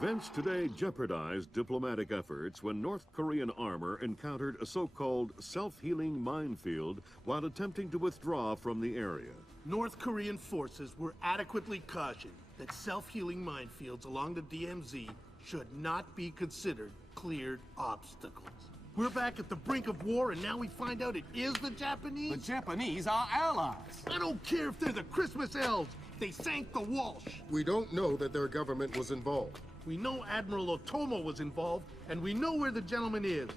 Events today jeopardized diplomatic efforts when North Korean armor encountered a so-called self-healing minefield while attempting to withdraw from the area. North Korean forces were adequately cautioned that self-healing minefields along the DMZ should not be considered cleared obstacles. We're back at the brink of war, and now we find out it is the Japanese? The Japanese are allies. I don't care if they're the Christmas elves. They sank the Walsh. We don't know that their government was involved. We know Admiral Otomo was involved, and we know where the gentleman is.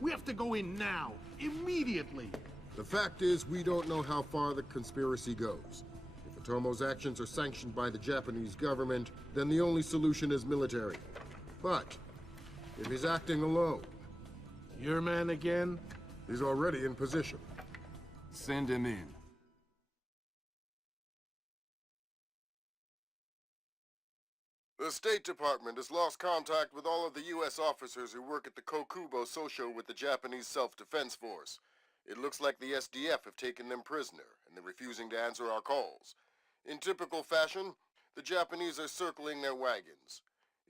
We have to go in now, immediately. The fact is, we don't know how far the conspiracy goes. If Otomo's actions are sanctioned by the Japanese government, then the only solution is military. But if he's acting alone... Your man again? He's already in position. Send him in. The State Department has lost contact with all of the U.S. officers who work at the Kokubo Sosho with the Japanese Self-Defense Force. It looks like the SDF have taken them prisoner, and they're refusing to answer our calls. In typical fashion, the Japanese are circling their wagons.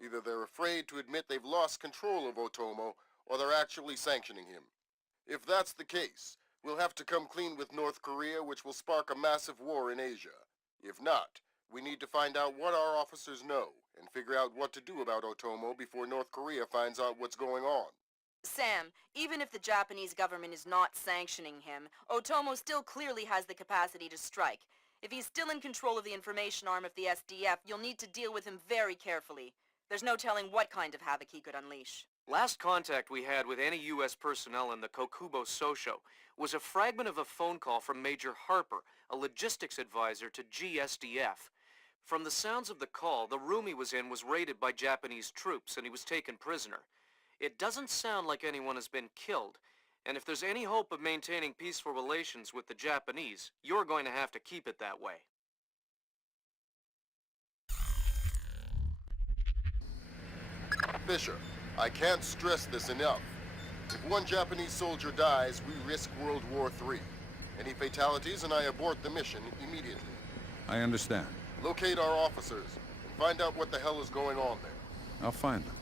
Either they're afraid to admit they've lost control of Otomo, or they're actually sanctioning him. If that's the case, we'll have to come clean with North Korea, which will spark a massive war in Asia. If not, we need to find out what our officers know, and figure out what to do about Otomo before North Korea finds out what's going on. Sam, even if the Japanese government is not sanctioning him, Otomo still clearly has the capacity to strike. If he's still in control of the information arm of the SDF, you'll need to deal with him very carefully. There's no telling what kind of havoc he could unleash. Last contact we had with any U.S. personnel in the Kokubo Sosho was a fragment of a phone call from Major Harper, a logistics advisor to GSDF. From the sounds of the call, the room he was in was raided by Japanese troops and he was taken prisoner. It doesn't sound like anyone has been killed, and if there's any hope of maintaining peaceful relations with the Japanese, you're going to have to keep it that way. Fisher, I can't stress this enough. If one Japanese soldier dies, we risk World War III. Any fatalities and I abort the mission immediately. I understand. Locate our officers and find out what the hell is going on there. I'll find them.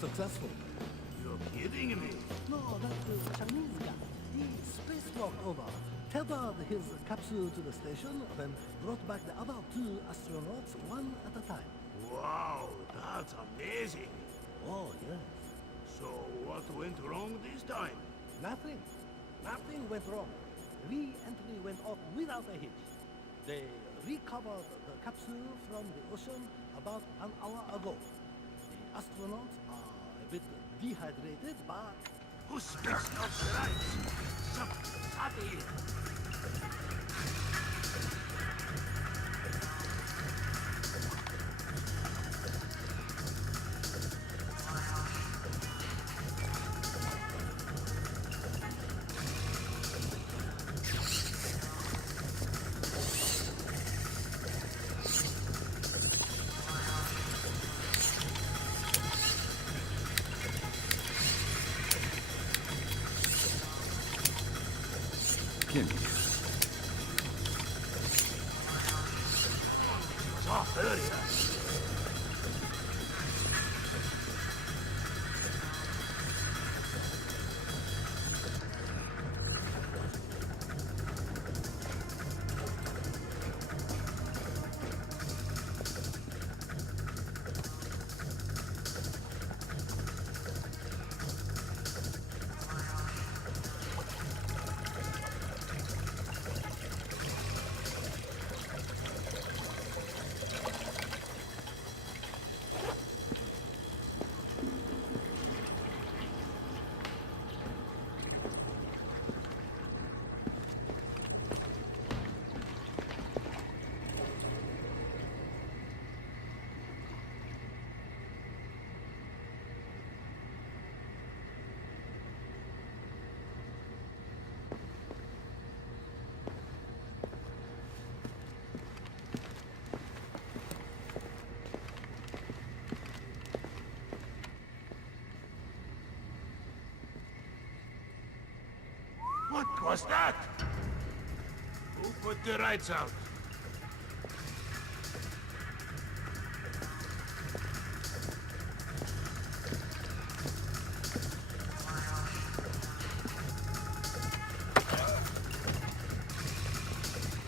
Successful. You're kidding me. No, that Chinese guy. He spacewalked over, tethered his capsule to the station, then brought back the other two astronauts one at a time. Wow, that's amazing. Oh, yes. So what went wrong this time? Nothing. Nothing went wrong. Re-entry went off without a hitch. They recovered the capsule from the ocean about an hour ago. The astronauts are a bit dehydrated, but... Who speaks nonsense? Something's out of here. Kim. It's off earlier. What's that? Who put the lights out?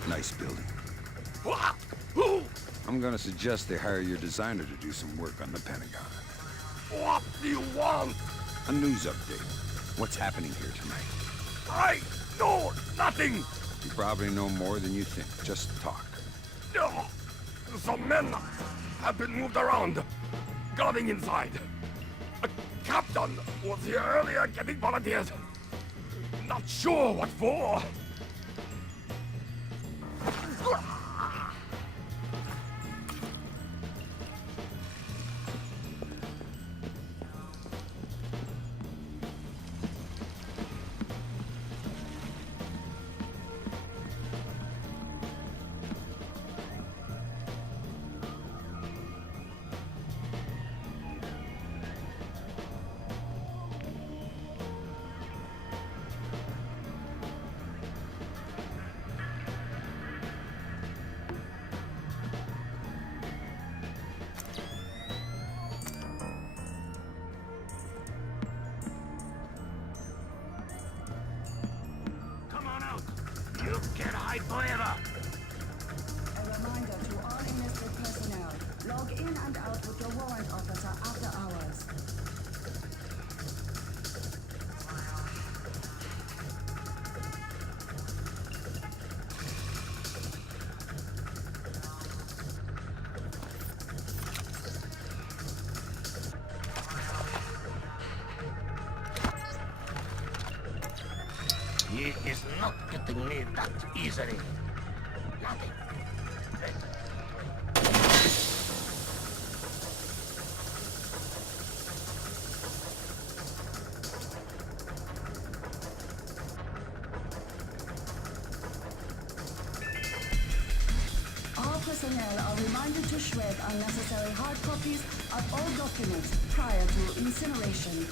Nice building. What? Who? I'm gonna suggest they hire your designer to do some work on the Pentagon. What do you want? A news update. What's happening here tonight? I know nothing. You probably know more than you think. Just talk. No. Some men have been moved around, guarding inside. A captain was here earlier getting volunteers. Not sure what for. You can't hide forever! A reminder to all enlisted personnel. Log in and out with your warrant officer after hours. He is not getting me that easily. Nothing. All personnel are reminded to shred unnecessary hard copies of all documents prior to incineration.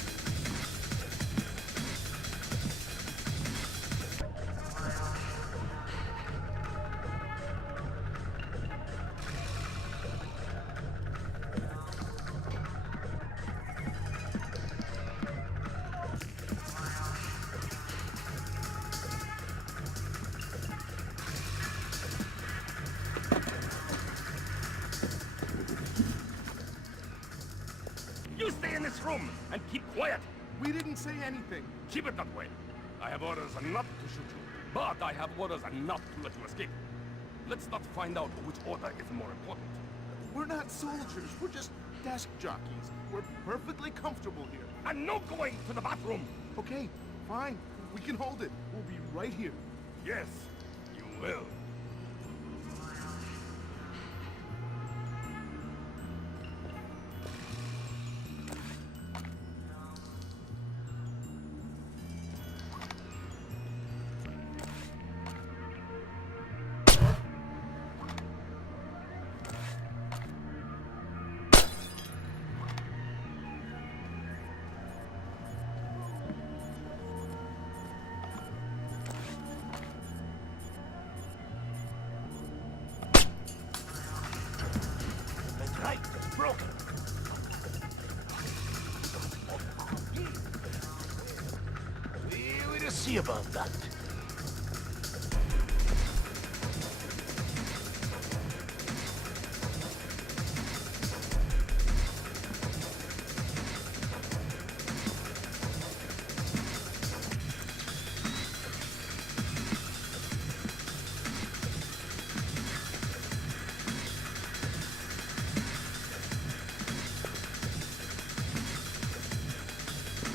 You stay in this room and keep quiet. We didn't say anything. Keep it that way. I have orders not to shoot you, but I have orders not to let you escape. Let's not find out which order is more important. We're not soldiers. We're just desk jockeys. We're perfectly comfortable here. And no going to the bathroom. Okay, fine. We can hold it. We'll be right here. Yes, you will. That's right, it's broken. We will see about that.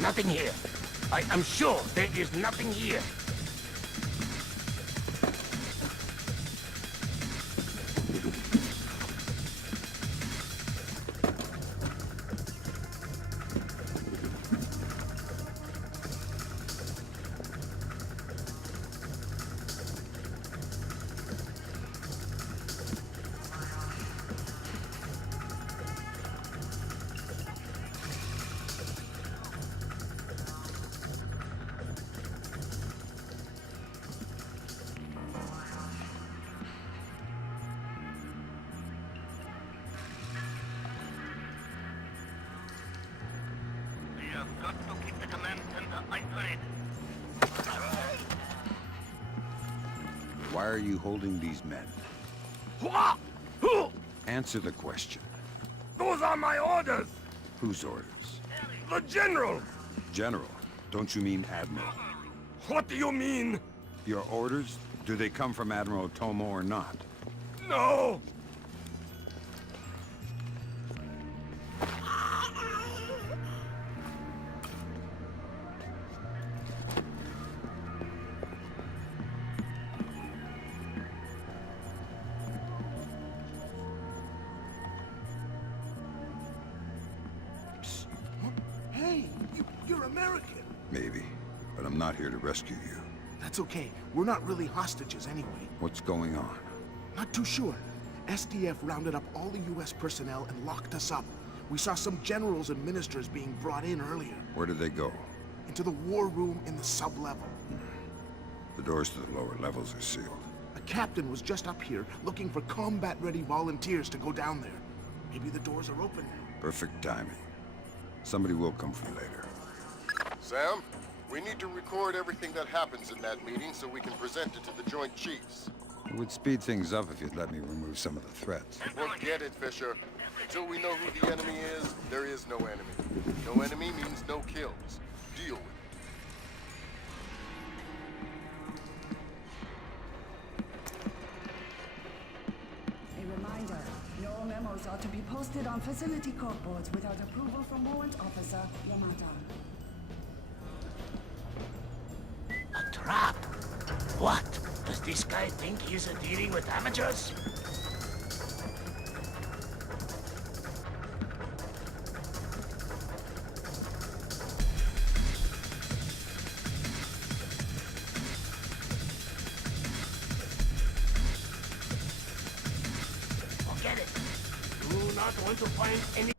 Nothing here. I am sure there is nothing here. Why are you holding these men? Who? Answer the question. Those are my orders! Whose orders? The General! General. Don't you mean Admiral? What do you mean? Your orders? Do they come from Admiral Otomo or not? No! Hey, you're American. Maybe. But I'm not here to rescue you. That's okay. We're not really hostages anyway. What's going on? Not too sure. SDF rounded up all the U.S. personnel and locked us up. We saw some generals and ministers being brought in earlier. Where did they go? Into the war room in the sub-level. The doors to the lower levels are sealed. A captain was just up here looking for combat-ready volunteers to go down there. Maybe the doors are open now. Perfect timing. Somebody will come for you later. Sam, we need to record everything that happens in that meeting so we can present it to the Joint Chiefs. It would speed things up if you'd let me remove some of the threats. Forget it, Fisher. Until we know who the enemy is, there is no enemy. No enemy means no kills. Deal with it. A reminder, no memos are to be posted on facility corkboards without approval from Warrant Officer Yamada. A trap? What? Does this guy think he's dealing with amateurs? Forget it. Do not want to find any...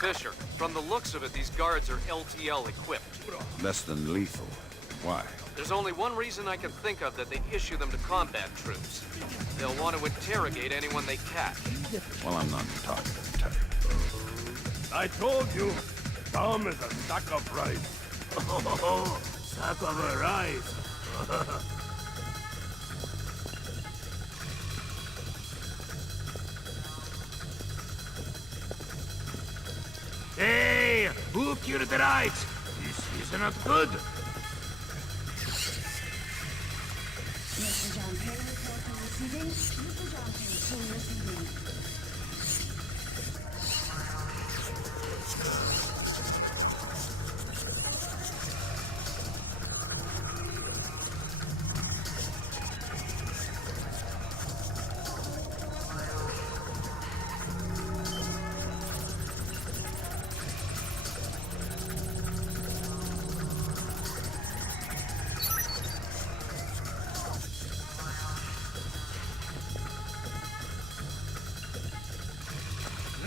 Fisher, from the looks of it, these guards are LTL equipped. Less than lethal. Why? There's only one reason I can think of that they issue them to combat troops. They'll want to interrogate anyone they catch. Well, I'm not the talkative type. I told you, Tom is a sack of rice. Oh, sack of rice. Hey, who cured the rights? This is not good. Mr. John Pay report to receiving. Mr. John Pay to receiving.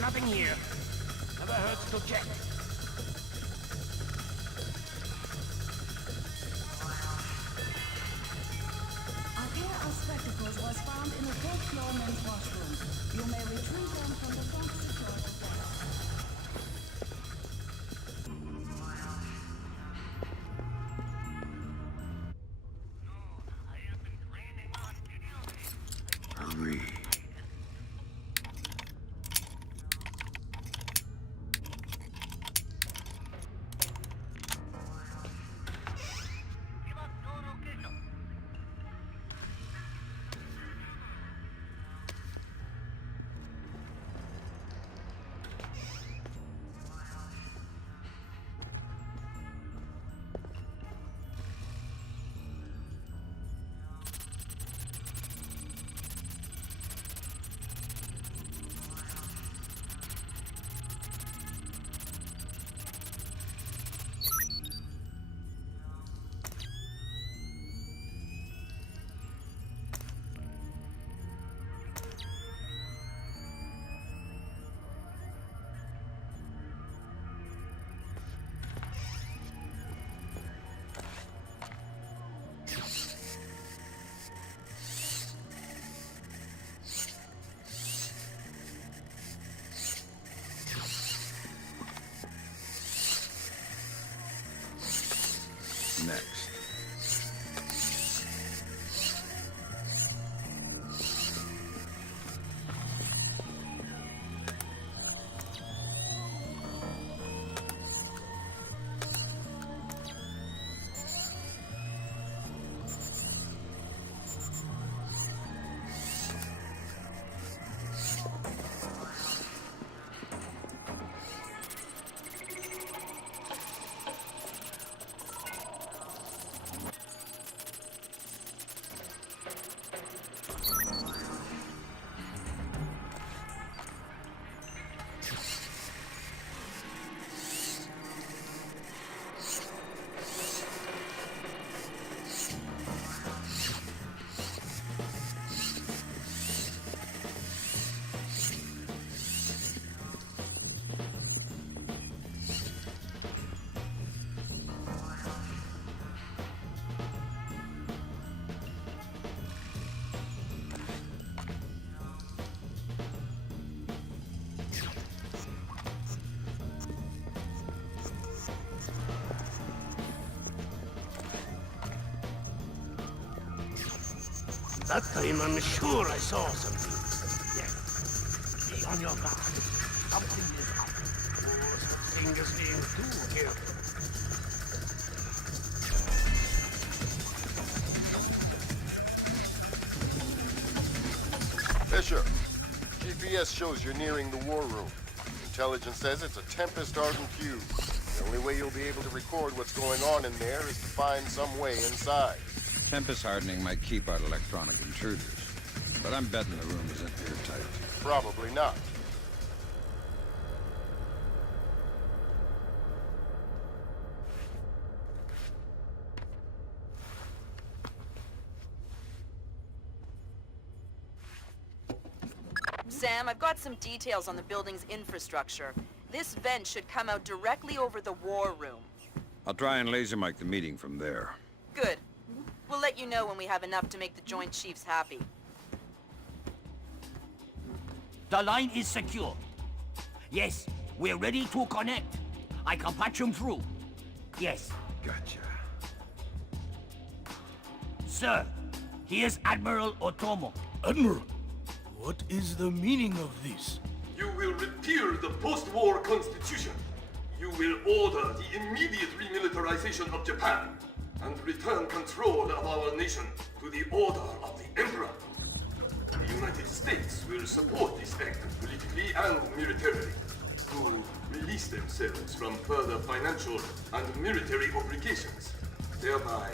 Nothing here. Never hurts to check. A pair of spectacles was found in the fourth floor men's washroom. You may retrieve them from the front security desk. Hurry. That time I'm sure I saw something. Yes. Be on your guard. Something is up. Oh, such thing as being too careful. Fisher, GPS shows you're nearing the war room. Intelligence says it's a Tempest-hardened fuse. The only way you'll be able to record what's going on in there is to find some way inside. Tempest hardening might keep out electronic intruders, but I'm betting the room isn't airtight. Probably not. Sam, I've got some details on the building's infrastructure. This vent should come out directly over the war room. I'll try and laser mic the meeting from there. Good. We'll let you know when we have enough to make the Joint Chiefs happy. The line is secure. Yes, we're ready to connect. I can patch them through. Yes. Gotcha. Sir, here's Admiral Otomo. Admiral, what is the meaning of this? You will repeal the post-war constitution. You will order the immediate remilitarization of Japan and return control of our nation to the order of the Emperor. The United States will support this act politically and militarily to release themselves from further financial and military obligations, thereby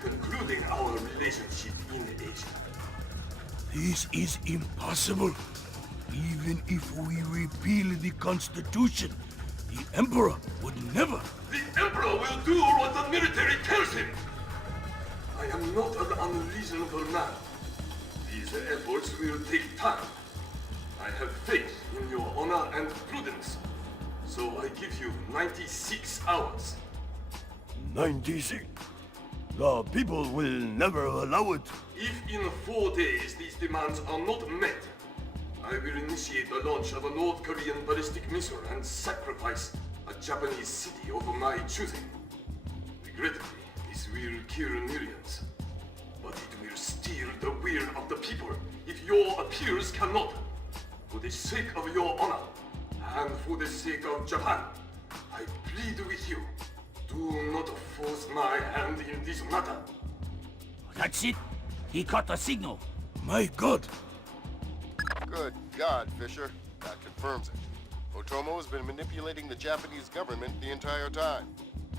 concluding our relationship in Asia. This is impossible. Even if we repeal the Constitution, the Emperor would never. The Emperor will do what the military tells him. I am not an unreasonable man. These efforts will take time. I have faith in your honor and prudence. So I give you 96 hours. 96? The people will never allow it. If in 4 days these demands are not met, I will initiate the launch of a North Korean ballistic missile and sacrifice a Japanese city of my choosing. Regrettably, this will kill millions. But it will steal the will of the people if your appeals cannot. For the sake of your honor, and for the sake of Japan, I plead with you, do not force my hand in this matter. That's it. He caught the signal. My God. Good God, Fisher. That confirms it. Otomo has been manipulating the Japanese government the entire time.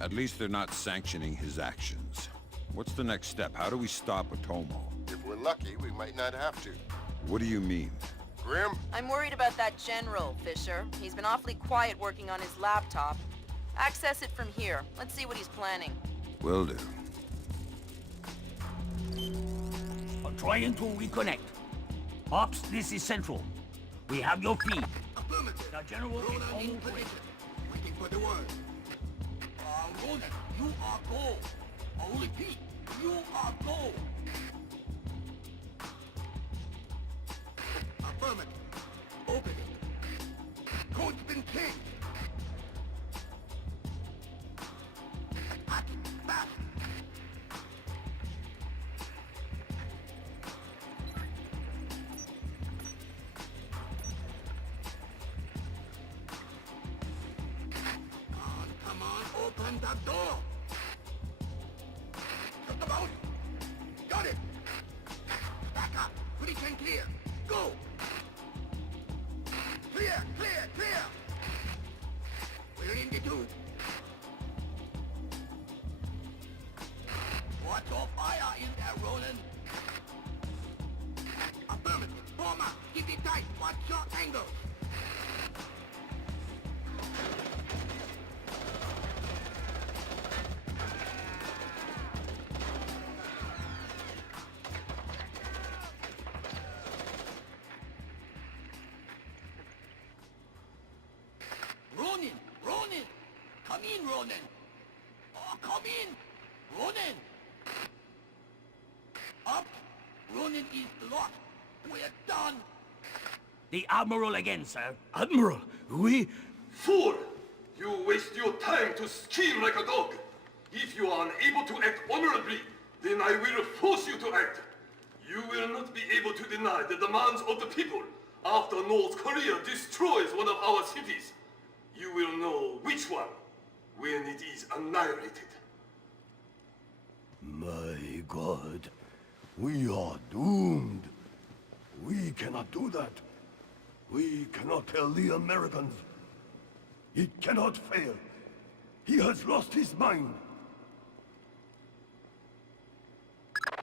At least they're not sanctioning his actions. What's the next step? How do we stop Otomo? If we're lucky, we might not have to. What do you mean? Grim? I'm worried about that general, Fisher. He's been awfully quiet working on his laptop. Access it from here. Let's see what he's planning. Will do. I'm trying to reconnect. Ops, this is Central. We have your feed. Affirmative. The General is Ronan on in the way. position. Waiting for the word. Ronan, you are go. I'll repeat. You are go. Affirmative. Open it. Code's been changed. Hot, fast. Come on, open the door. Just about. Got it. Back up. Pretty and clear. Go. Clear, clear, clear. We're in the tube. What's your fire in there, Roland? Affirmative. Form up. Keep it tight. Watch your angle. Ronin! Ronin! Come in, Ronin! Oh, come in! Ronin! Up! Ronin is locked! We're done! The Admiral again, sir. Admiral, we... Fool! You waste your time to scheme like a dog. If you are unable to act honorably, then I will force you to act. You will will not be able to deny the demands of the people after North Korea destroys one of our cities. You will know which one when it is annihilated. My God, we are doomed. We cannot do that. We cannot tell the Americans. It cannot fail. He has lost his mind.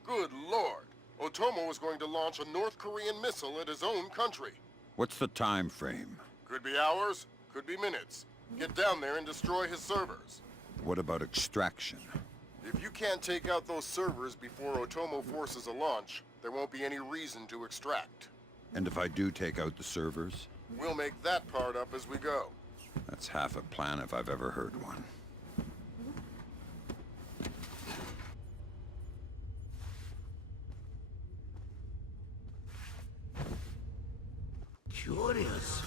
Good Lord. Otomo is going to launch a North Korean missile at his own country. What's the time frame? Could be hours, could be minutes. Get down there and destroy his servers. What about extraction? If you can't take out those servers before Otomo forces a launch, there won't be any reason to extract. And if I do take out the servers? We'll make that part up as we go. That's half a plan if I've ever heard one. Curious.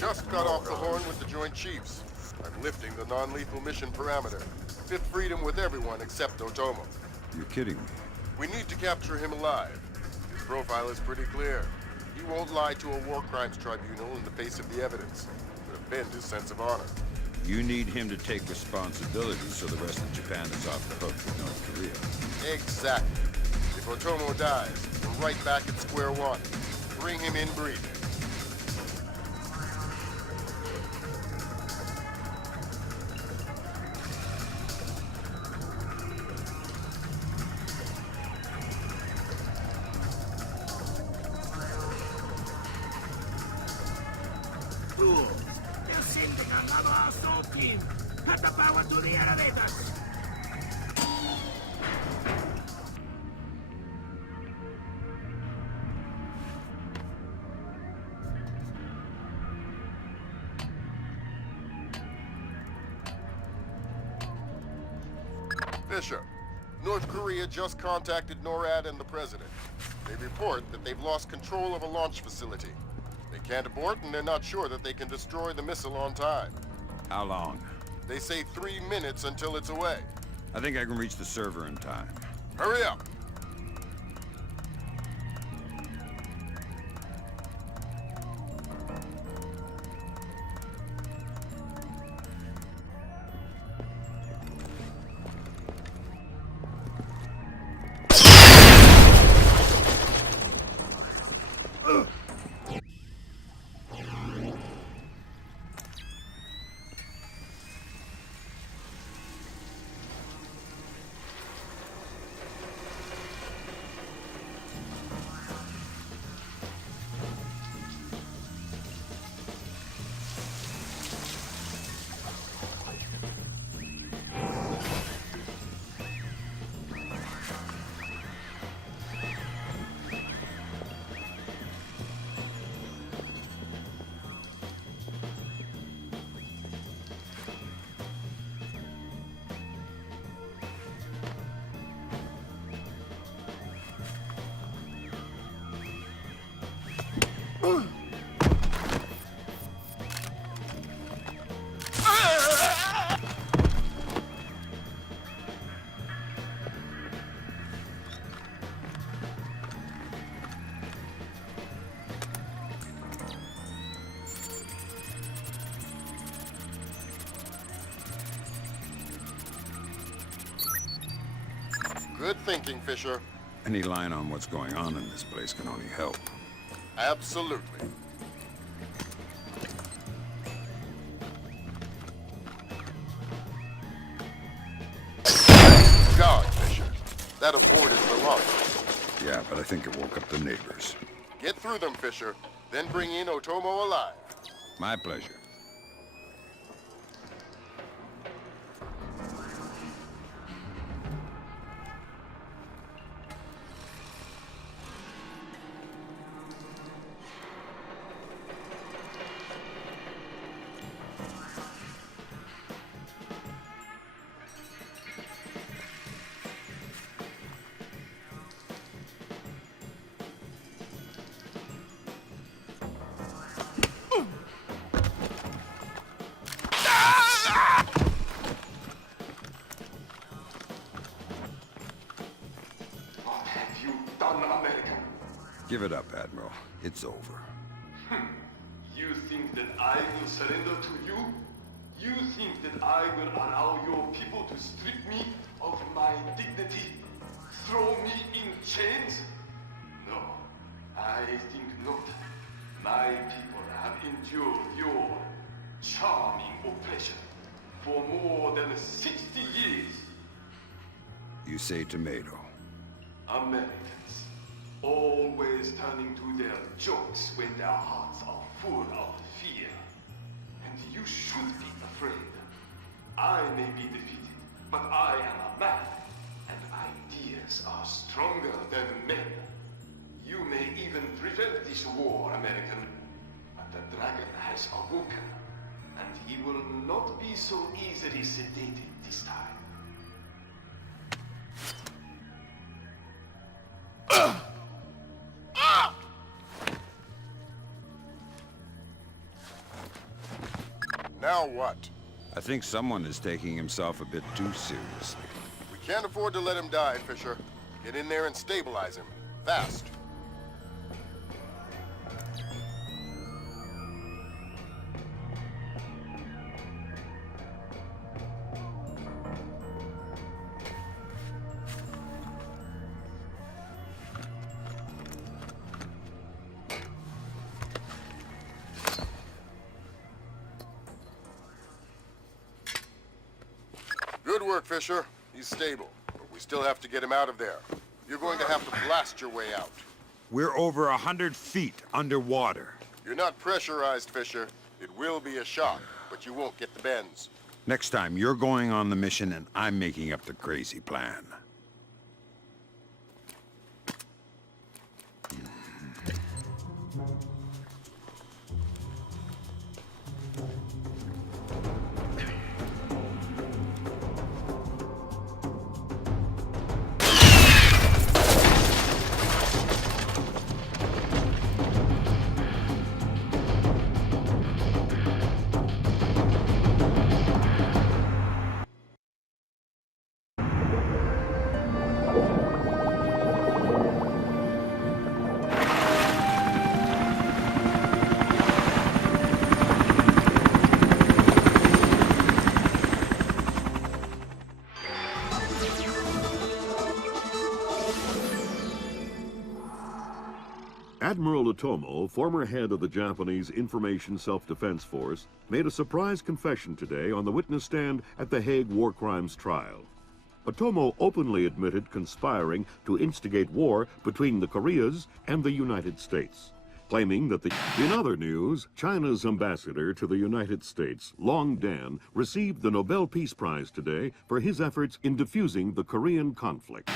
Just got off the horn with the Joint Chiefs. I'm lifting the non-lethal mission parameter. Fifth freedom with everyone except Otomo. You're kidding me. We need to capture him alive. His profile is pretty clear. He won't lie to a war crimes tribunal in the face of the evidence. Would offend his sense of honor. You need him to take responsibility so the rest of Japan is off the hook with North Korea. Exactly. If Otomo dies, we're right back at square one. Bring him in breathing. They're sending another assault team. Cut the power to the elevators. Fisher, North Korea just contacted NORAD and the President. They report that they've lost control of a launch facility. They can't abort, and they're not sure that they can destroy the missile on time. How long? They say 3 minutes until it's away. I think I can reach the server in time. Hurry up! Good thinking, Fisher. Any line on what's going on in this place can only help. Absolutely. God, Fisher. That abort is the launch. Yeah, but I think it woke up the neighbors. Get through them, Fisher. Then bring in Otomo alive. My pleasure. What have you done, American? Give it up, Admiral. It's over. You think that I will surrender to you? You think that I will allow your people to strip me of my dignity? Throw me in chains? No, I think not. My people have endured your charming oppression for more than 60 years. You say tomato. Americans, always turning to their jokes when their hearts are full of fear. And you should be afraid. I may be defeated, but I am a man, and ideas are stronger than men. You may even prevent this war, American, but the dragon has awoken, and he will not be so easily sedated this time. Now what? I think someone is taking himself a bit too seriously. We can't afford to let him die, Fisher. Get in there and stabilize him. Fast. Good work, Fisher. He's stable, but we still have to get him out of there. You're going to have to blast your way out. We're over 100 feet underwater. You're not pressurized, Fisher. It will be a shock, but you won't get the bends. Next time, you're going on the mission and I'm making up the crazy plan. Admiral Otomo, former head of the Japanese Information Self-Defense Force, made a surprise confession today on the witness stand at the Hague War Crimes trial. Otomo openly admitted conspiring to instigate war between the Koreas and the United States, claiming that In other news, China's ambassador to the United States, Long Dan, received the Nobel Peace Prize today for his efforts in defusing the Korean conflict.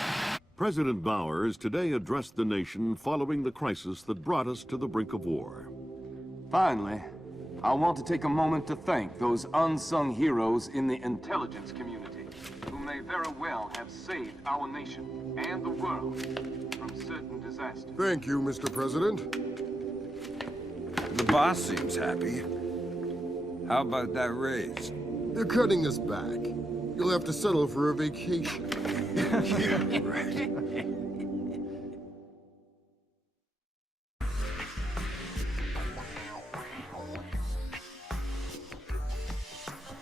President Bowers today addressed the nation following the crisis that brought us to the brink of war. Finally, I want to take a moment to thank those unsung heroes in the intelligence community who may very well have saved our nation and the world from certain disasters. Thank you, Mr. President. The boss seems happy. How about that raise? They're cutting us back. You'll have to settle for a vacation. Yeah, right.